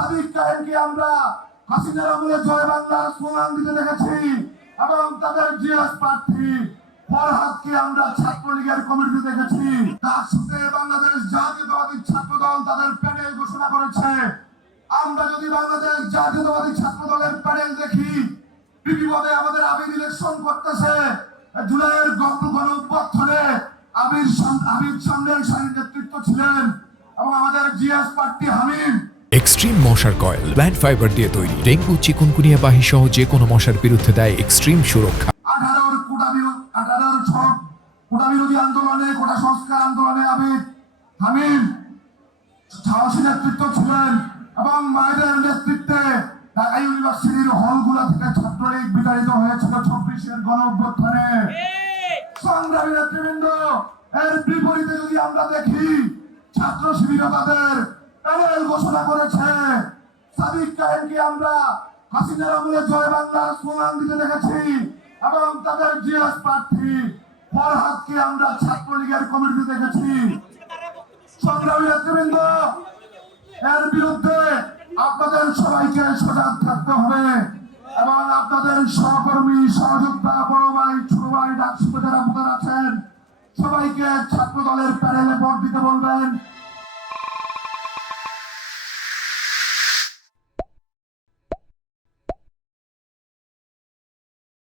সাদিক কায়েমকে আমরা হাসিনার আমলে জয় বাংলার স্লোগান দিতে দেখেছি এবং তাদের জিএস প্রার্থী ফরহাদকে আমরা ছাত্রলীগের কমিটিতে দেখেছি। তার সাথে বাংলাদেশ জাতীয়তাবাদী ছাত্র দল তাদের প্যানেল ঘোষণা করেছে। আমরা যদি বাংলাদেশ জাতীয়তাবাদী ছাত্র দলের প্যানেল দেখি, বিপদে আমাদের আবির ইলেকশন করতেছে। জুলাইয়ের গণঅভ্যুত্থানে আবির সামনের সারির নেতৃত্ব ছিলেন এবং আমাদের জিএস প্রার্থী হামিম। এক্সট্রিম মশার কয়েল প্ল্যান্ট ফাইবার দিয়ে তৈরি, ডেঙ্গু চিকুনগুনিয়া বাহি সহ যে কোনো মশার বিরুদ্ধে দেয় এক্সট্রিম সুরক্ষা। 18 কোটা বিরোধী আন্দোলনে, কোটা সংস্কার আন্দোলনে আবির হামিম সাহসী নেতৃত্ব ছিলেন এবং মায়েদের নেতৃত্বে ঢাকা ইউনিভার্সিটির হলগুলা থেকে ছাত্রলীগ বিতাড়িত হয়েছিল 26-এর গণঅভ্যুত্থানে। সংগ্রামী নেতৃবৃন্দ, এর বিপরীতে যদি আমরা দেখি, ছাত্র শিবির তাদের প্যানেল ঘোষণা করেছে। সাদিক কায়েমকে আমরা হাসিনার আমলে জয় বাংলার স্লোগান দিতে দেখেছি এবং তাদের জিএস প্রার্থী ফরহাদকে আমরা ছাত্রলীগের কমিটিতে দেখেছি। সংগ্রামী নেতৃবৃন্দ, এর বিরুদ্ধে আপনাদের সবাইকে সজাগ থাকতে হবে এবং আপনাদের সহকর্মী, সহযোদ্ধা, বড় ভাই, ছোট ভাই, ডাকসুতে যারা ভোটার আছেন, সবাইকে ছাত্র দলের প্যানেলে ভোট দিতে বলবেন